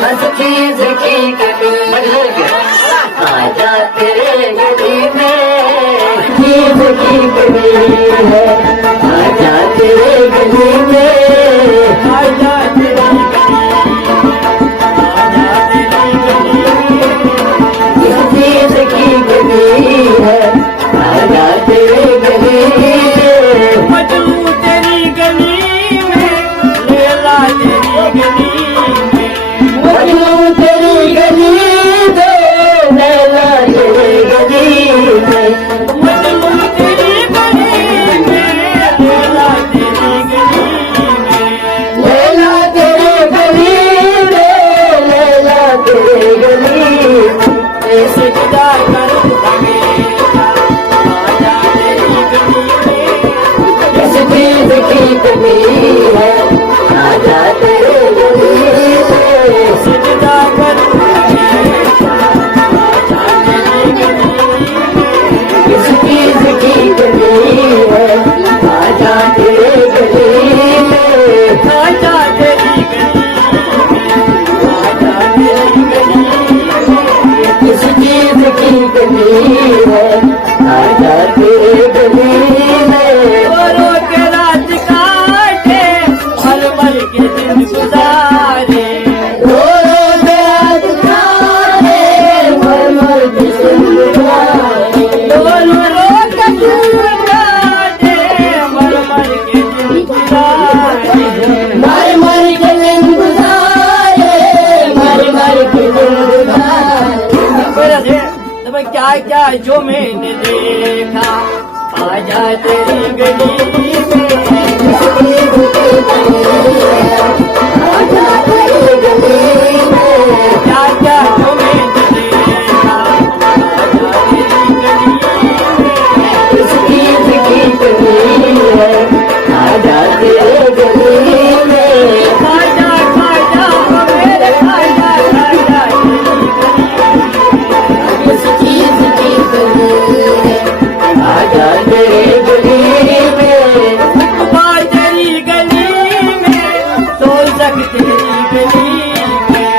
हंस चीज की कमी आजा तेरे गली में, चीज की कमी है आजा तेरे गली में, आजा तेरे चीज की कमी है आजा तेरे गली में, मजनू तेरी गली में, लैला तेरी गली में, मजनू तेरी गली में, लैला तेरे गली में, मजनू तेरी गली में, लैला तेरी गली में, लैला तेरे गली में, लैला तेरे गली में, सजदा कर हमेशा आजा तेरी गली में, किस चीज की कमी है आजा तेरे गली में, सजदा कर हमेशा आजा तेरी गली में, किस चीज की कमी है आजा तेरे गली में, आजा तेरी गली में, आजा तेरी गली में, किस चीज की कमी है आजा तेरे गली में, रो के रात काटे, मर मर के दिन गुजारे, रो रो के रात काटे, मर मर के दिन गुजारे, रो रो के दिन काटे, मर मर के दिन गुजारे, मर मर के दिन गुजारे, मर मर के दिन गुजारे, क्या क्या जो मैंने देखा आजा तेरी गली में, आजा तेरे गली में, क्या क्या जो मैंने देखा आजा तेरी गली में, किस चीज की कमी है आजा तेरे गली में, खाजा खाजा ओ मेरे खाजा खाजा तेरी गली किस चीज की कमी है आजा तेरे गली में, में, तेरी गली में, तो जग तेरी गली में,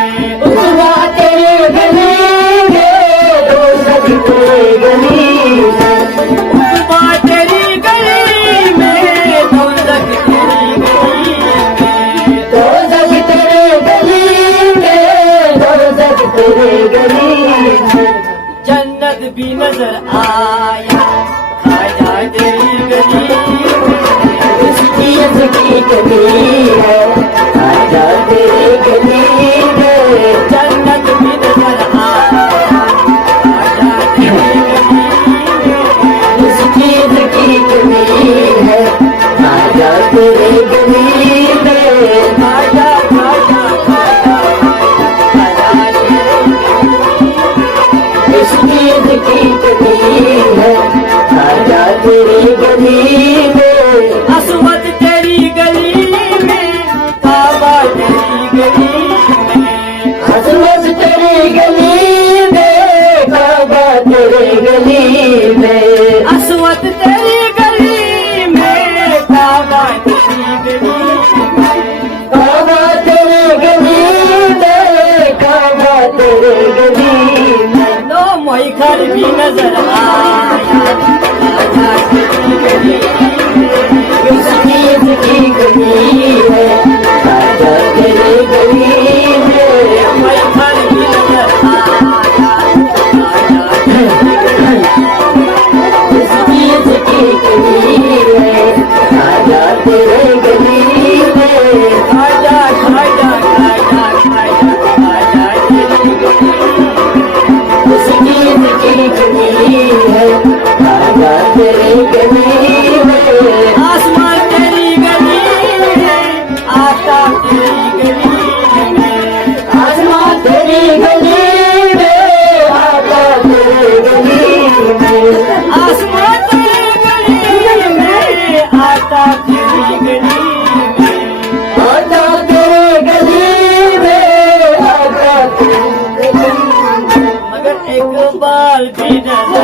उतवा तेरे गली में, दोज़ख तेरे गली में, तेरी गली में, तो जग तेरी गली में, दोज़ख तेरे गली में, दोज़ख तेरे गली में, जन्नत भी नजर आया खाजा तेरी गली में, किस चीज की कमी है आजा तेरे गली में, जन्नत भी नजर आया खाजा तेरी गली में, किस चीज की कमी है आजा तेरे गली में, खाजा खाजा खाजा खाजा तेरी किस चीज की कमी है आजा तेरे गली में, असमत तेरी गली में, काबा तेरी गली में, असमत तेरी गली में, काबा तेरे गली में, असमत तेरी गली में, काबा तेरी गली में, काबा तेरे गली में, काबा तेरे गली में, नो मोई घर भी नजर आया आजा तेरी गली में, किस चीज की कमी है आजा तेरे गली में, मोई घर भी नजर आया आजा तेरी गली में, किस चीज की कमी है आजा तेरे गली में, खाजा खाजा खाजा खाजा खाजा तेरी गली में, किस चीज की कमी है आजा तेरे गली में, आसमान तेरी गली में, आकाश तेरी गली में, आसमां तेरी गली में, आका तेरे गली में, आसमान तेरी गली में, आकाश तेरी गली में, आका तेरे गली में, आका तेरे गली में, मगर एक बार भी नजर